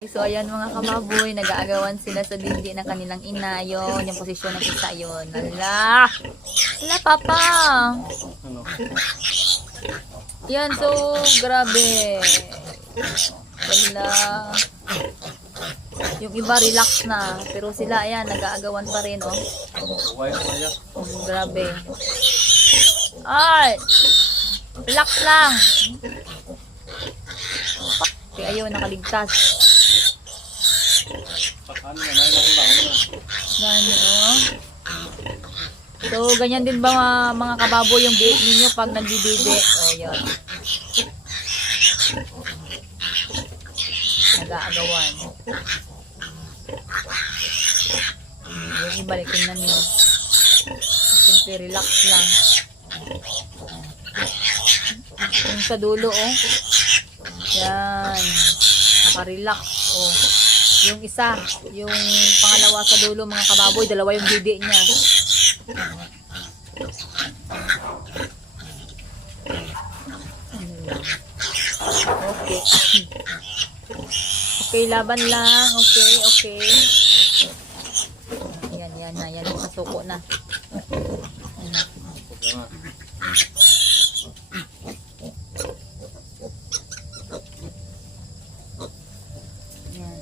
So, ayan mga kababoy, nag-aagawan sila sa dindi ng kanilang ina. Yun, yung posisyon ng isa yun. Hala! Hala, papa! Ano? Yan, so, grabe. Hala. Yung iba, relax na. Pero sila, ayan, nag-aagawan pa rin, oh. Huwag kaya. Grabe. Ay! Relax lang. Okay, ayun, nakaligtas. Paano na? Nakulaon na. Ganyan, oh. So, ganyan din ba mga kababo yung bait ninyo pag nagbibide? O, yun. Nag-aagawan. Yung ibalik, tingnan nyo. Simple, relax lang. Yung sa dulo, oh. Yan. Naka-relax, oh. Yung isa, yung pangalawa sa dulo, mga kababoy, dalawa yung bide niya. Okay. Okay, laban lang. Okay, okay. Yan, yan na. Yan, masuko na. Yan na. Problema. Yan.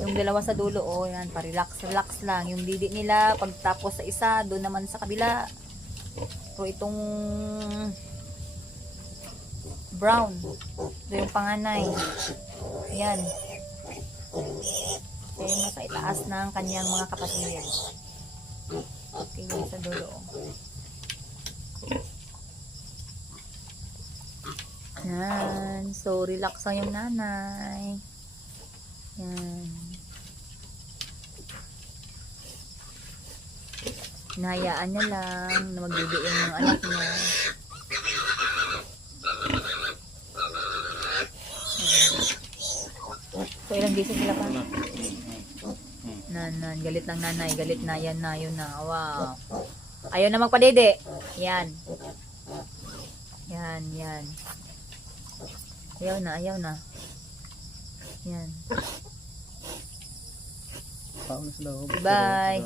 Yung dalawa sa dulo, oh, yan, pa-relax, relax lang. Yung didi nila, pagtapos sa isa, doon naman sa kabila. So, itong brown, ito yung panganay. Yan. Kaya nasa itaas ng kanyang mga kapatid. Okay, yung sa dulo, oh. Yan. So, relax lang yung nanay. Yan. Hinahayaan niya lang na magbibiin yung anak niya. So, ilang gising sila pa? Nan, galit lang nanay. Galit na, yan na, yun na. Wow. Ayaw na magpadede. Yan. Yan, yan. Ayaw na, ayaw na. Yan. Paano sila? Bye.